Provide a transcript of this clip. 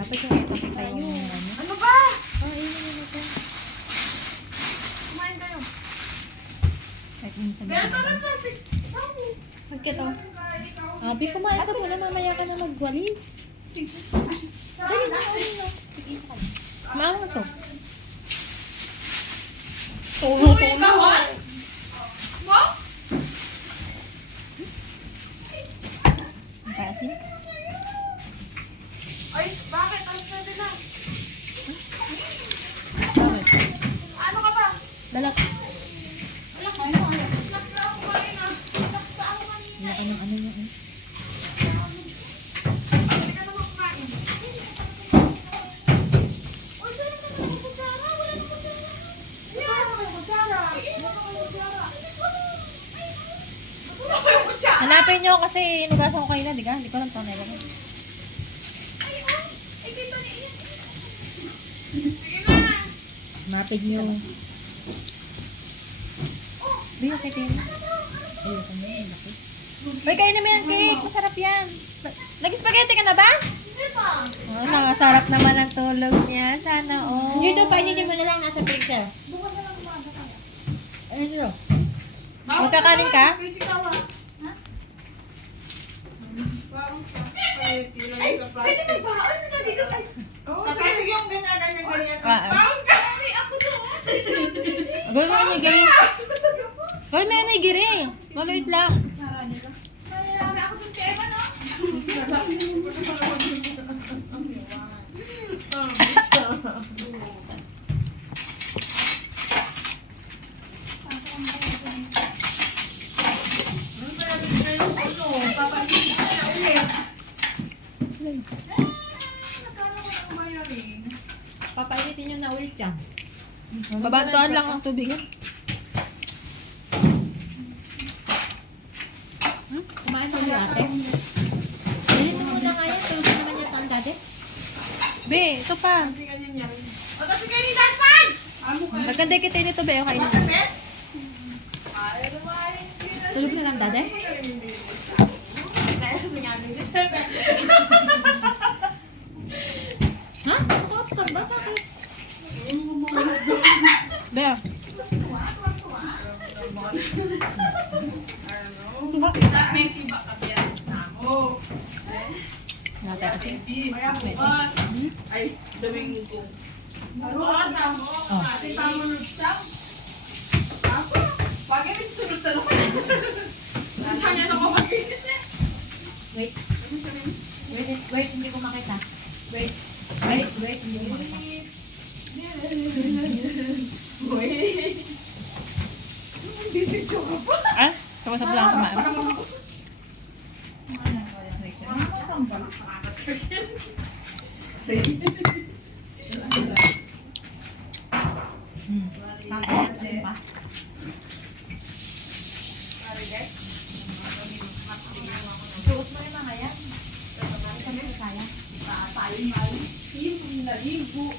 Dapat yung nakita yung ano. Ano ba? Oh, ayun na ito. Kumain kayo. Kahit minsan na. Beto na kasi. Magkito. Abi, kumain ka muna. Mamaya ka na magwalis. Dali na ako yun. Kumain mo to. Tulo-tulo. Mo? Ang kaasin. Ay, bakit? Ano pwede na? Bakit? Ano ka ba? Dalat. Alak mo. Alak na ako kain ah. Alak sa ako kanina. Laki ng ano niya. Hindi ka naman kumain. Uy, saan ka naman kutsara? Wala na kutsara. Wala na kutsara. Wala na kutsara. Wala na kutsara. Hanapin nyo kasi inugasan ko kayo na, di ka? Hindi ko alam ito na ilagay. Ay, oh. Ay, dito na iyan. Sige na. Hanapin nyo. Biyo kay Tina. Ayun, kanya yung laki. Uy, kayo naman yan, cake. Masarap yan. Nag-spaghetti ka na ba? Hindi pa. Oh, nakasarap naman ang tulog niya. Sana, oh. Dito, painitin mo na lang nasa freezer. Bukas na lang kumain ka. Ano dito? Magkakanin ka? Ay, pwede na ba? Ano na dito? Sa plastic yung ganyan. Baon ka! Ay, ako doon! Gawin mo yung giring. Gawin mo yung giring. Maliit lang. Ay, ako doon kay Evan, no? Papainitin nyo na ulit yan. Babantuan lang ang tubig. Kumain pa ni ate. Painitin mo na nga yan. Tulog naman yata ang dati. Be, ito pa. O, tapos kayo ni Daspan! Magkanda kita nito, be. Okay na. Tulog na lang dati. Ha? Bakit ka ba? Bakit? Be. Nata kasi. Ay, Domingo. Bukas ako. Ate, pamunod siya. Ako? Bakit yung sunod-sunod ka na? Kanya na kumakinis eh. Wait. Wait, hindi ko makita. Wait, hindi ko makita. Wait. Bibidyo ka pa. Ah, kamasap lang kumain. Suot mo yung mga yan. Tayo, yung naligo.